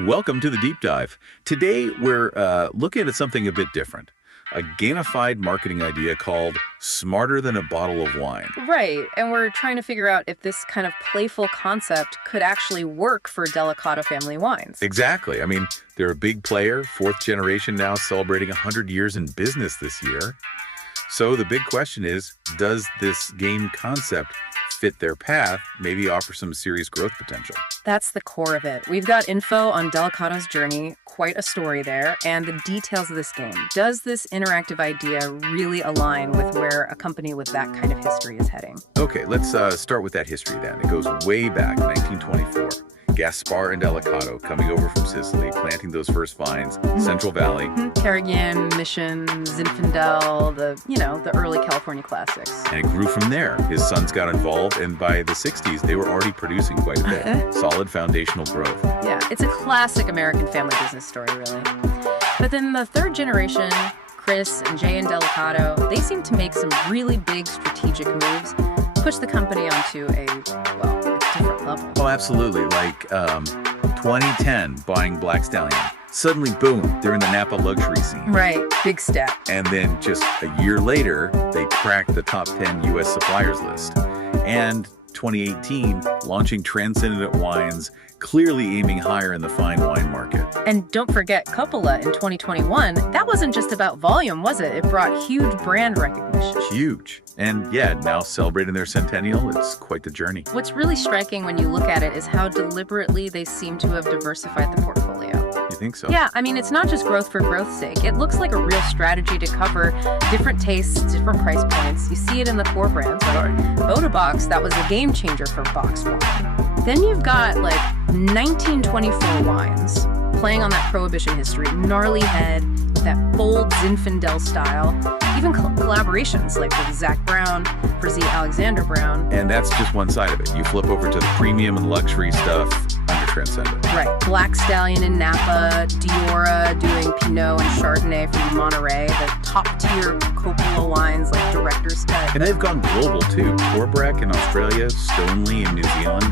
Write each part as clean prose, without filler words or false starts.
Welcome to the Deep Dive. Today, we're looking at something a bit different. A gamified marketing idea called Smarter Than a Bottle of Wine. Right, and we're trying to figure out if this kind of playful concept could actually work for Delicato Family Wines. Exactly. I mean, they're a big player, fourth generation now, celebrating 100 years in business this year. So the big question is, does this game concept fit their path, maybe offer some serious growth potential? That's the core of it. We've got info on Delicato's journey, quite a story there, and the details of this game. Does this interactive idea really align with where a company with that kind of history is heading? Okay, let's start with that history then. It goes way back, 1924. Gaspar and Delicato coming over from Sicily, planting those first vines, Central Valley. Carrigan, Mission, Zinfandel, the early California classics. And it grew from there. His sons got involved, and by the 60s, they were already producing quite a bit. Solid foundational growth. Yeah, it's a classic American family business story, really. But then the third generation, Chris and Jay and Delicato, they seem to make some really big strategic moves, push the company onto a different level. Oh, absolutely. Like 2010, buying Black Stallion. Suddenly, boom, they're in the Napa luxury scene. Right, big step. And then just a year later, they cracked the top 10 U.S. suppliers list. And 2018, launching Transcendent Wines, clearly aiming higher in the fine wine market. And don't forget Coppola in 2021. That wasn't just about volume, was it? It brought huge brand recognition. Huge. And yeah, now celebrating their centennial, it's quite the journey. What's really striking when you look at it is how deliberately they seem to have diversified the portfolio. You think so? Yeah, I mean, it's not just growth for growth's sake. It looks like a real strategy to cover different tastes, different price points. You see it in the core brands, like Box, that was a game changer for boxed wine. Then you've got, 1924 wines, playing on that Prohibition history, gnarly head, that bold Zinfandel style, even collaborations like with Zach Brown for Z. Alexander Brown. And that's just one side of it. You flip over to the premium and luxury stuff under Transcendent. Right. Black Stallion in Napa, Diora doing Pinot and Chardonnay from Monterey, the top-tier Coppola wines like Director's Cut. And they've gone global, too. Torbrack in Australia, Stoneleigh in New Zealand.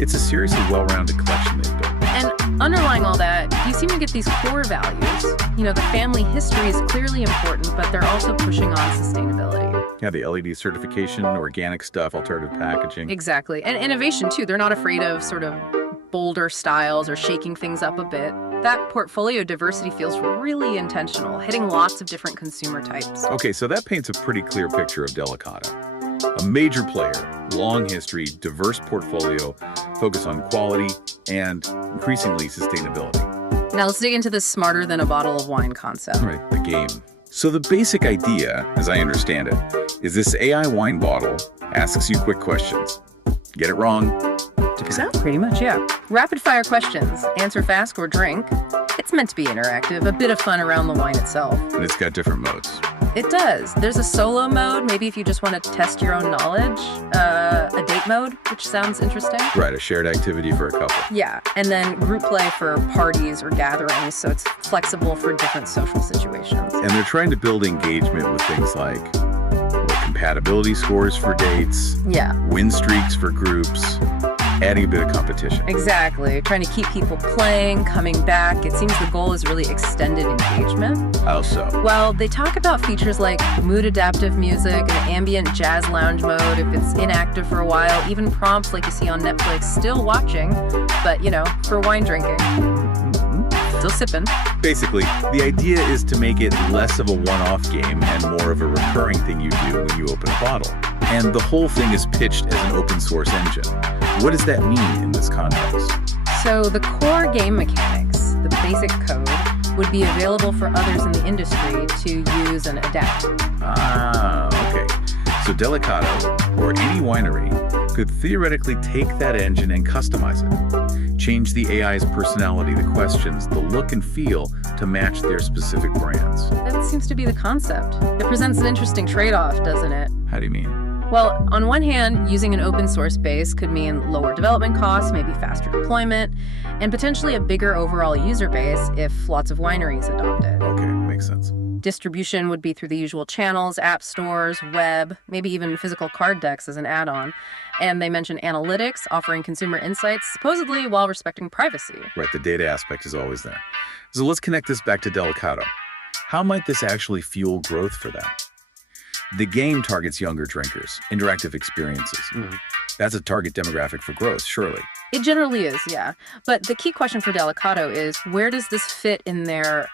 It's a seriously well-rounded collection they've built. And underlying all that, you seem to get these core values. The family history is clearly important, but they're also pushing on sustainability. Yeah, the LED certification, organic stuff, alternative packaging. Exactly. And innovation, too. They're not afraid of sort of bolder styles or shaking things up a bit. That portfolio diversity feels really intentional, hitting lots of different consumer types. Okay, so that paints a pretty clear picture of Delicato. A major player, long history, diverse portfolio, focus on quality, and increasingly sustainability. Now let's dig into this smarter than a bottle of wine concept. Right, the game. So the basic idea, as I understand it, is this AI wine bottle asks you quick questions. Get it wrong? Pretty much, yeah. Rapid fire questions. Answer fast or drink. It's meant to be interactive, a bit of fun around the wine itself. And it's got different modes. It does. There's a solo mode, maybe if you just want to test your own knowledge. A date mode, which sounds interesting. Right, a shared activity for a couple. Yeah, and then group play for parties or gatherings, so it's flexible for different social situations. And they're trying to build engagement with things like compatibility scores for dates, win streaks for groups, adding a bit of competition. Exactly. Trying to keep people playing, coming back. It seems the goal is really extended engagement. How so? Well, they talk about features like mood-adaptive music, an ambient jazz lounge mode if it's inactive for a while, even prompts like you see on Netflix, still watching, but, for wine drinking. Still sipping. Basically, the idea is to make it less of a one-off game and more of a recurring thing you do when you open a bottle. And the whole thing is pitched as an open source engine. What does that mean in this context? So the core game mechanics, the basic code, would be available for others in the industry to use and adapt. Okay. So Delicato, or any winery, could theoretically take that engine and customize it. Change the AI's personality, the questions, the look and feel to match their specific brands. That seems to be the concept. It presents an interesting trade-off, doesn't it? How do you mean? Well, on one hand, using an open source base could mean lower development costs, maybe faster deployment, and potentially a bigger overall user base if lots of wineries adopt it. Okay, makes sense. Distribution would be through the usual channels, app stores, web, maybe even physical card decks as an add-on. And they mention analytics, offering consumer insights, supposedly while respecting privacy. Right, the data aspect is always there. So let's connect this back to Delicato. How might this actually fuel growth for them? The game targets younger drinkers, interactive experiences. That's a target demographic for growth, surely. It generally is, yeah. But the key question for Delicato is, where does this fit in their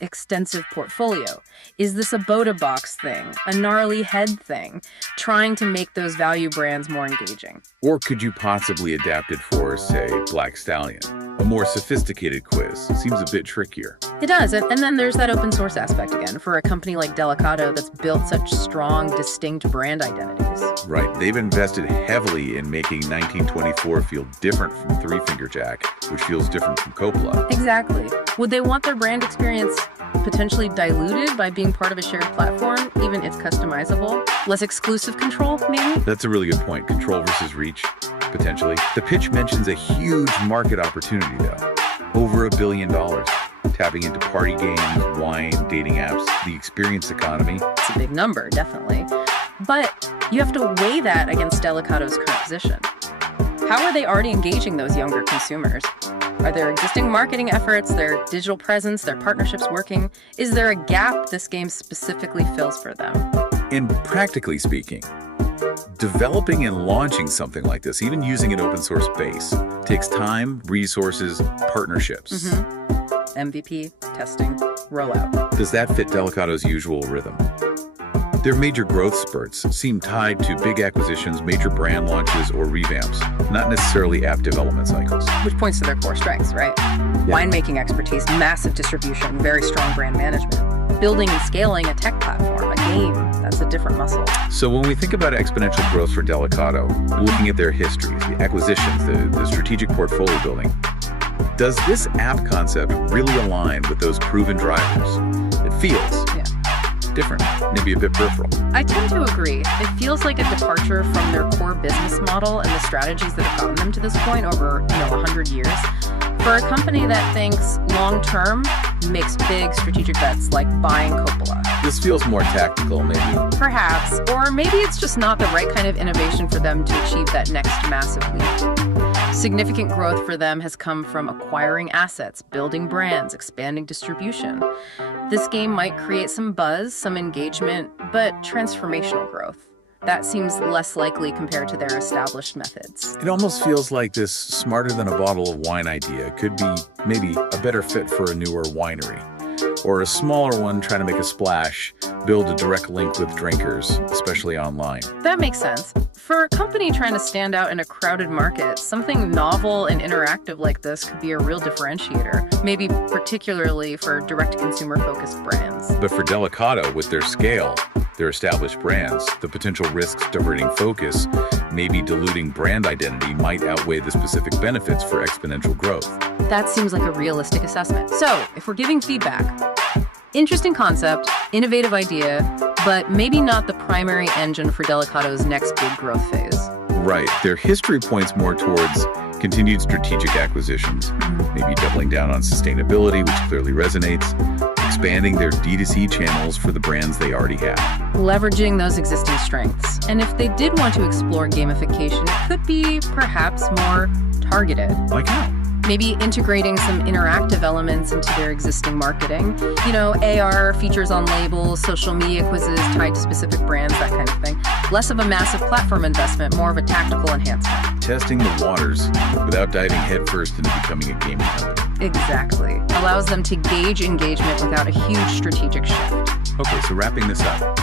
extensive portfolio? Is this a Boda Box thing, a gnarly head thing, trying to make those value brands more engaging? Or could you possibly adapt it for, say, Black Stallion? A more sophisticated quiz. Seems a bit trickier. It does, and then there's that open source aspect again for a company like Delicato that's built such strong, distinct brand identities. Right, they've invested heavily in making 1924 feel different from Three Finger Jack, which feels different from Coppola. Exactly. Would they want their brand experience potentially diluted by being part of a shared platform, even if customizable? Less exclusive control, maybe? That's a really good point. Control versus reach, potentially. The pitch mentions a huge market opportunity, though. Over $1 billion. Tapping into party games, wine, dating apps, the experience economy. It's a big number, definitely. But you have to weigh that against Delicato's current position. How are they already engaging those younger consumers? Are their existing marketing efforts, their digital presence, their partnerships working? Is there a gap this game specifically fills for them? And practically speaking, developing and launching something like this, even using an open source base, takes time, resources, partnerships. MVP, testing, rollout. Does that fit Delicato's usual rhythm? Their major growth spurts seem tied to big acquisitions, major brand launches, or revamps, not necessarily app development cycles. Which points to their core strengths, right? Winemaking expertise, massive distribution, very strong brand management. Building and scaling a tech platform, a game, that's a different muscle. So when we think about exponential growth for Delicato, looking at their history, the acquisitions, the strategic portfolio building, does this app concept really align with those proven drivers? It feels different, maybe a bit peripheral. I tend to agree. It feels like a departure from their core business model and the strategies that have gotten them to this point over, 100 years. For a company that thinks long-term, makes big strategic bets like buying Coppola. This feels more tactical, maybe. Perhaps, or maybe it's just not the right kind of innovation for them to achieve that next massive leap. Significant growth for them has come from acquiring assets, building brands, expanding distribution. This game might create some buzz, some engagement, but transformational growth. That seems less likely compared to their established methods. It almost feels like this smarter than a bottle of wine idea could be maybe a better fit for a newer winery. Or a smaller one trying to make a splash, build a direct link with drinkers, especially online. That makes sense. For a company trying to stand out in a crowded market, something novel and interactive like this could be a real differentiator, maybe particularly for direct-to-consumer focused brands. But for Delicato, with their scale, their established brands, the potential risks diverting focus, maybe diluting brand identity might outweigh the specific benefits for exponential growth. That seems like a realistic assessment. So, if we're giving feedback, interesting concept, innovative idea, but maybe not the primary engine for Delicato's next big growth phase. Right. Their history points more towards continued strategic acquisitions, maybe doubling down on sustainability, which clearly resonates, expanding their D2C channels for the brands they already have. Leveraging those existing strengths. And if they did want to explore gamification, it could be perhaps more targeted. Like how? Maybe integrating some interactive elements into their existing marketing. AR features on labels, social media quizzes tied to specific brands, that kind of thing. Less of a massive platform investment, more of a tactical enhancement. Testing the waters without diving headfirst into becoming a gaming company. Exactly. Allows them to gauge engagement without a huge strategic shift. Okay, so wrapping this up.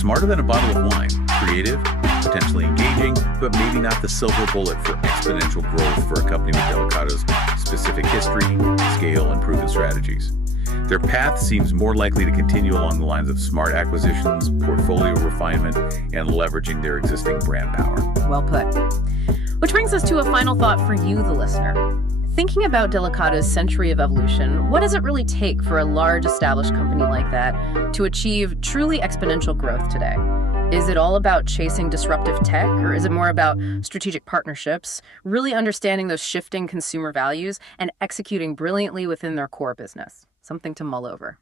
Smarter than a bottle of wine. Creative, potentially engaging, but maybe not the silver bullet for exponential growth for a company with Delicato's specific history, scale, and proven strategies. Their path seems more likely to continue along the lines of smart acquisitions, portfolio refinement, and leveraging their existing brand power. Well put. Which brings us to a final thought for you, the listener. Thinking about Delicato's century of evolution, what does it really take for a large established company like that to achieve truly exponential growth today? Is it all about chasing disruptive tech, or is it more about strategic partnerships, really understanding those shifting consumer values and executing brilliantly within their core business? Something to mull over.